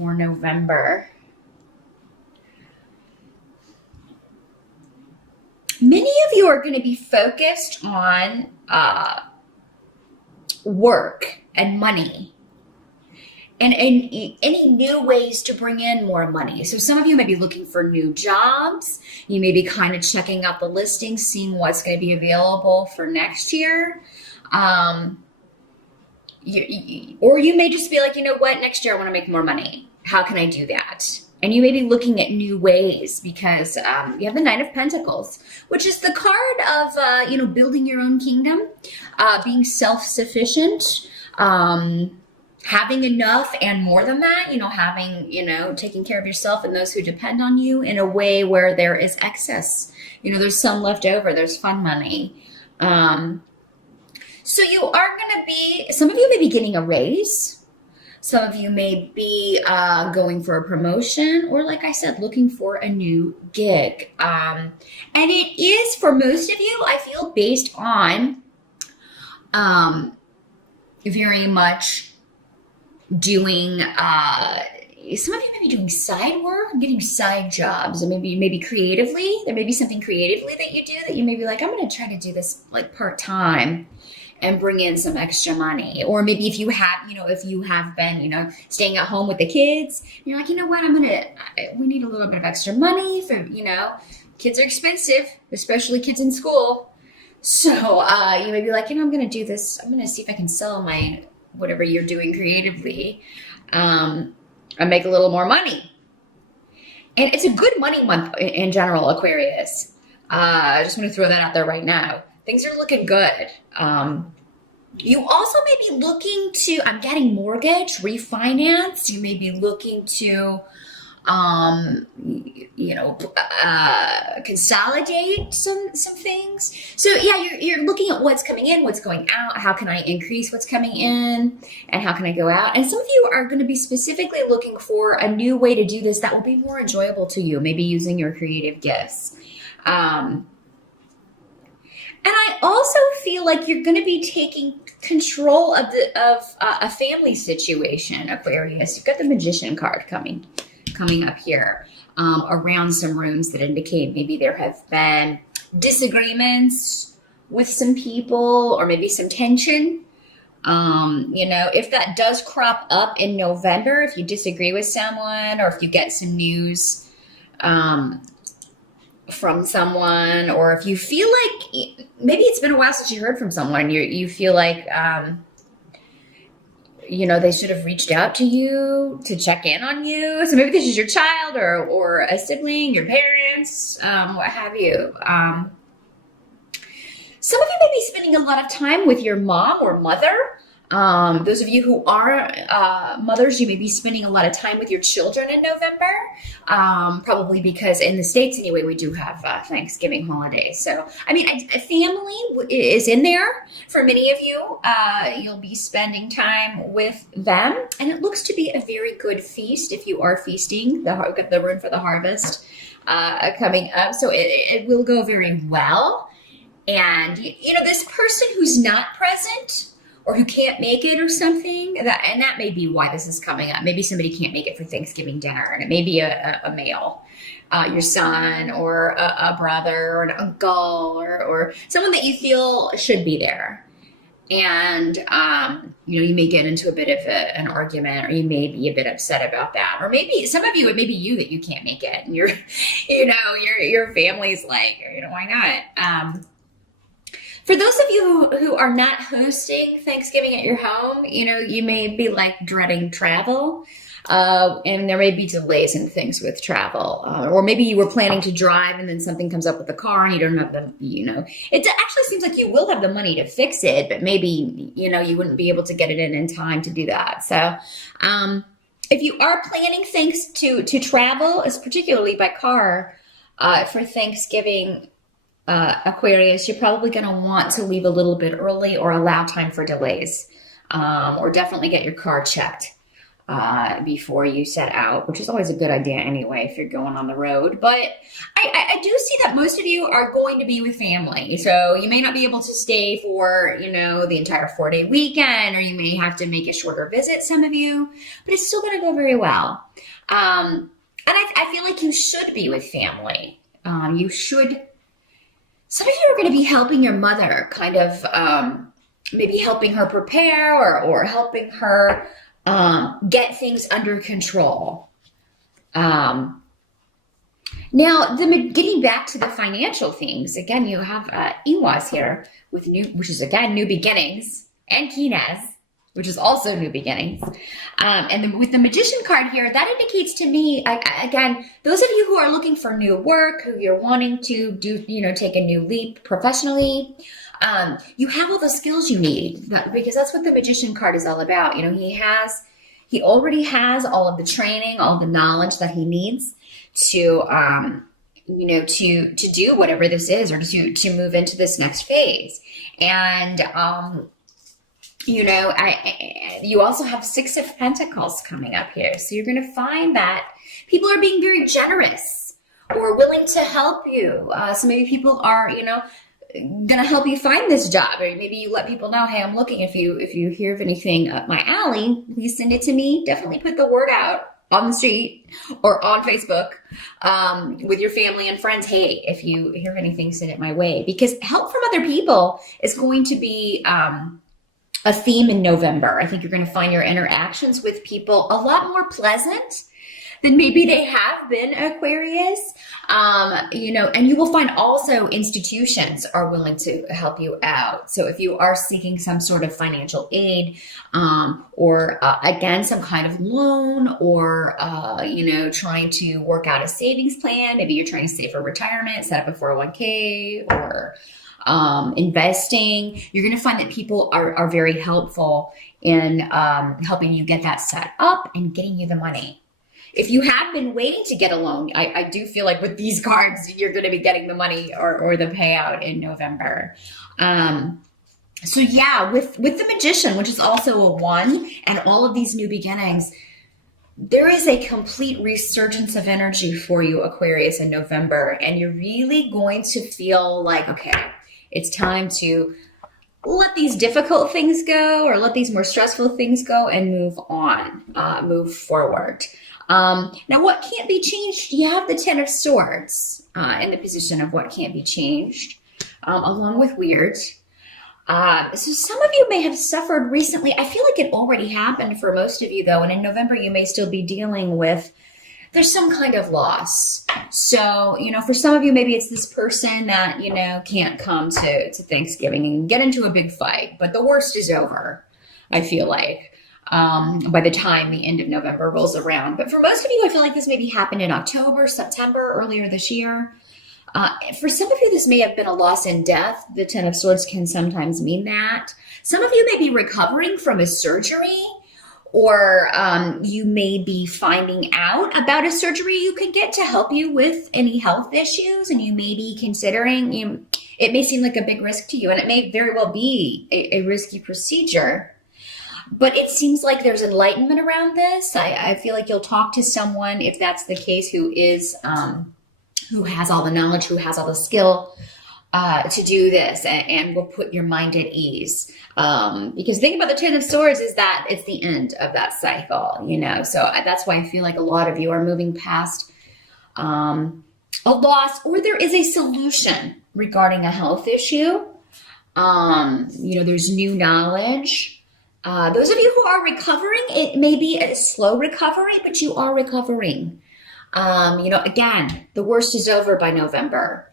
for November. Many of you are going to be focused on work and money and any new ways to bring in more money. So some of you may be looking for new jobs. You may be kind of checking out the listings, seeing what's going to be available for next year. Or you may just be like, you know what, next year I want to make more money. How can I do that? And you may be looking at new ways because you have the Knight of Pentacles, which is the card of, building your own kingdom, being self-sufficient, having enough and more than that, taking care of yourself and those who depend on you in a way where there is excess. There's some left over, there's fun money. So you are going to be, some of you may be getting a raise. Some of you may be going for a promotion or, like I said, looking for a new gig. And it is, for most of you, I feel, based on very much doing, some of you may be doing side work, getting side jobs, or maybe creatively. There may be something creatively that you do that you may be like, I'm going to try to do this like part-time and bring in some extra money. Or maybe if you have been, staying at home with the kids, you're like, you know what, we need a little bit of extra money for, kids are expensive, especially kids in school. So you may be like, I'm going to do this. I'm going to see if I can sell my, whatever you're doing creatively, and make a little more money. And it's a good money month in general, Aquarius. I just want to throw that out there right now. Things are looking good. You also may be looking to, I'm getting mortgage, refinance. You may be looking to, consolidate some things. So yeah, you're looking at what's coming in, what's going out. How can I increase what's coming in and how can I go out? And some of you are going to be specifically looking for a new way to do this that will be more enjoyable to you, maybe using your creative gifts. And I also feel like you're going to be taking control of a family situation, Aquarius. You've got the Magician card coming up here, around some runes that indicate maybe there have been disagreements with some people or maybe some tension. If that does crop up in November, if you disagree with someone or if you get some news from someone, or if you feel like maybe it's been a while since you heard from someone, you feel like they should have reached out to you to check in on you. So maybe this is your child or a sibling, your parents, what have you. Some of you may be spending a lot of time with your mom or mother. Those of you who are mothers, you may be spending a lot of time with your children in November, probably because in the States anyway, we do have Thanksgiving holiday. So, a family is in there for many of you. You'll be spending time with them, and it looks to be a very good feast if you are feasting. The rune for the harvest coming up, so it will go very well. And, this person who's not present or who can't make it or something, that may be why this is coming up. Maybe somebody can't make it for Thanksgiving dinner, and it may be a male, your son or a brother or an uncle or someone that you feel should be there. And, you may get into a bit of an argument, or you may be a bit upset about that. Or maybe some of you, it may be you that you can't make it. And your family's like, why not? For those of you who are not hosting Thanksgiving at your home, you may be like dreading travel, and there may be delays in things with travel, or maybe you were planning to drive and then something comes up with the car and you don't have the, it actually seems like you will have the money to fix it, but maybe, you wouldn't be able to get it in time to do that. So, if you are planning things to travel, it's particularly by car, for Thanksgiving, Aquarius, you're probably going to want to leave a little bit early or allow time for delays, or definitely get your car checked before you set out, which is always a good idea anyway if you're going on the road. But I do see that most of you are going to be with family, so you may not be able to stay for the entire 4-day weekend, or you may have to make a shorter visit, some of you, but it's still going to go very well. And I feel like you should be with family. You should. Some of you are going to be helping your mother, kind of maybe helping her prepare or helping her get things under control. Now, getting back to the financial things, again, you have Iwas here with which is again new beginnings, and Kinez, which is also new beginnings. And then with the Magician card here, that indicates to me, again, those of you who are looking for new work, who you're wanting to do, take a new leap professionally, you have all the skills you need, because that's what the Magician card is all about. He already has all of the training, all the knowledge that he needs to do whatever this is, or to move into this next phase. And you also have Six of Pentacles coming up here. So you're going to find that people are being very generous or willing to help you. So maybe people are, going to help you find this job, or maybe you let people know, hey, I'm looking. If you hear of anything up my alley, please send it to me. Definitely put the word out on the street or on Facebook with your family and friends. Hey, if you hear of anything, send it my way, because help from other people is going to be a theme in November. I think you're going to find your interactions with people a lot more pleasant than maybe they have been, Aquarius. And you will find also institutions are willing to help you out. So if you are seeking some sort of financial aid, or again, some kind of loan, or, trying to work out a savings plan, maybe you're trying to save for retirement, set up a 401k, or investing, you're going to find that people are very helpful in helping you get that set up and getting you the money. If you have been waiting to get a loan, I do feel like with these cards, you're going to be getting the money or the payout in November. So yeah, with the Magician, which is also a 1, and all of these new beginnings, there is a complete resurgence of energy for you, Aquarius, in November. And you're really going to feel like, okay, it's time to let these difficult things go, or let these more stressful things go, and move on, move forward. Now, what can't be changed? You have the 10 of Swords in the position of what can't be changed, along with Weird. So some of you may have suffered recently. I feel like it already happened for most of you, though. And in November, you may still be dealing with, there's some kind of loss. So, for some of you, maybe it's this person that, can't come to Thanksgiving and get into a big fight. But the worst is over, I feel like. By the time the end of November rolls around. But for most of you, I feel like this maybe happened in October, September, earlier this year. For some of you, this may have been a loss in death. The 10 of Swords can sometimes mean that. Some of you may be recovering from a surgery, or you may be finding out about a surgery you could get to help you with any health issues, and you may be considering, it may seem like a big risk to you, and it may very well be a risky procedure. But it seems like there's enlightenment around this. I feel like you'll talk to someone, if that's the case, who has all the knowledge, who has all the skill to do this, and will put your mind at ease. Because the thing about the 10 of Swords is that it's the end of that cycle, So that's why I feel like a lot of you are moving past a loss, or there is a solution regarding a health issue. There's new knowledge. Those of you who are recovering, it may be a slow recovery, but you are recovering. Again, the worst is over by November.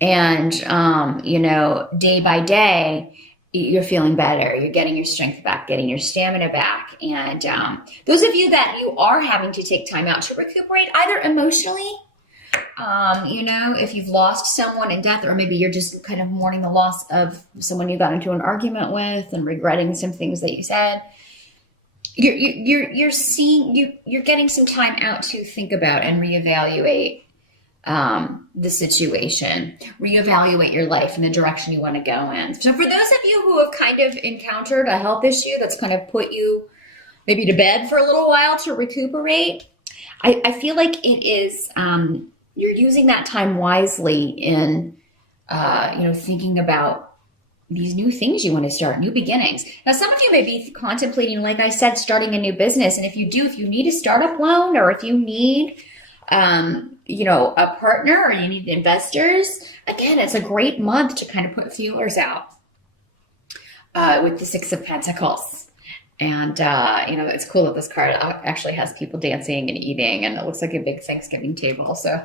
And, day by day, you're feeling better. You're getting your strength back, getting your stamina back. And those of you that you are having to take time out to recuperate, either emotionally, if you've lost someone in death, or maybe you're just kind of mourning the loss of someone you got into an argument with and regretting some things that you said, you're getting some time out to think about and reevaluate the situation, reevaluate your life and the direction you want to go in. So for those of you who have kind of encountered a health issue that's kind of put you maybe to bed for a little while to recuperate, I feel like it is, you're using that time wisely in, thinking about these new things you want to start, new beginnings. Now, some of you may be contemplating, like I said, starting a new business. And if you do, if you need a startup loan, or if you need, a partner, or you need investors, again, it's a great month to kind of put feelers out with the Six of Pentacles. And, it's cool that this card actually has people dancing and eating, and it looks like a big Thanksgiving table. So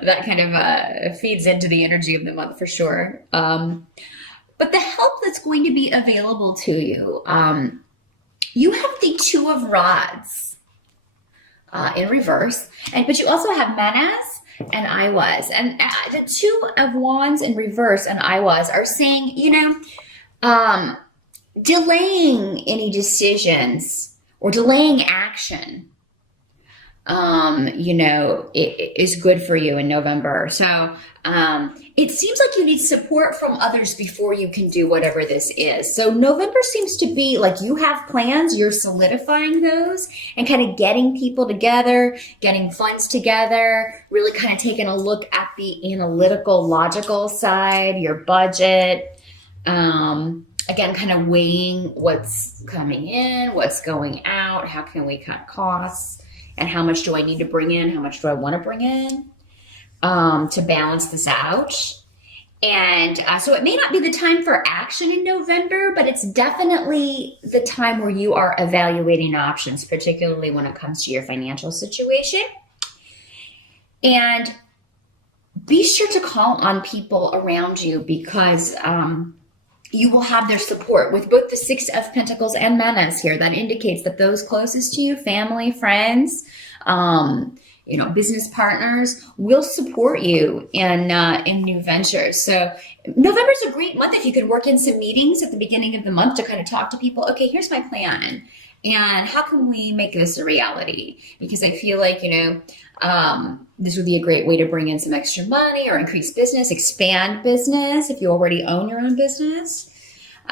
that kind of feeds into the energy of the month for sure. But the help that's going to be available to you, you have the Two of Rods in reverse, but you also have Menace and I Was. And the Two of Wands in reverse and I Was are saying, delaying any decisions or delaying action it is good for you in November. So it seems like you need support from others before you can do whatever this is. So November seems to be like you have plans, you're solidifying those and kind of getting people together, getting funds together, really kind of taking a look at the analytical, logical side, your budget. Again, kind of weighing what's coming in, what's going out, how can we cut costs, and how much do I need to bring in? How much do I want to bring in to balance this out? And so it may not be the time for action in November, but it's definitely the time where you are evaluating options, particularly when it comes to your financial situation. And be sure to call on people around you because you will have their support with both the Six of Pentacles and Menace here. That indicates that those closest to you, family, friends, business partners, will support you in new ventures. So November is a great month if you could work in some meetings at the beginning of the month to kind of talk to people. Okay, here's my plan, and how can we make this a reality? Because I feel like this would be a great way to bring in some extra money or increase business, expand business if you already own your own business.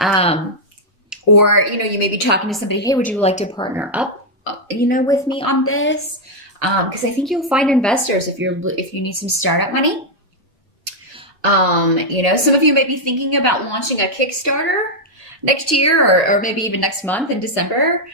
Or you may be talking to somebody, hey, would you like to partner up, with me on this? Because I think you'll find investors if you need some startup money. Some of you may be thinking about launching a Kickstarter next year or maybe even next month in December.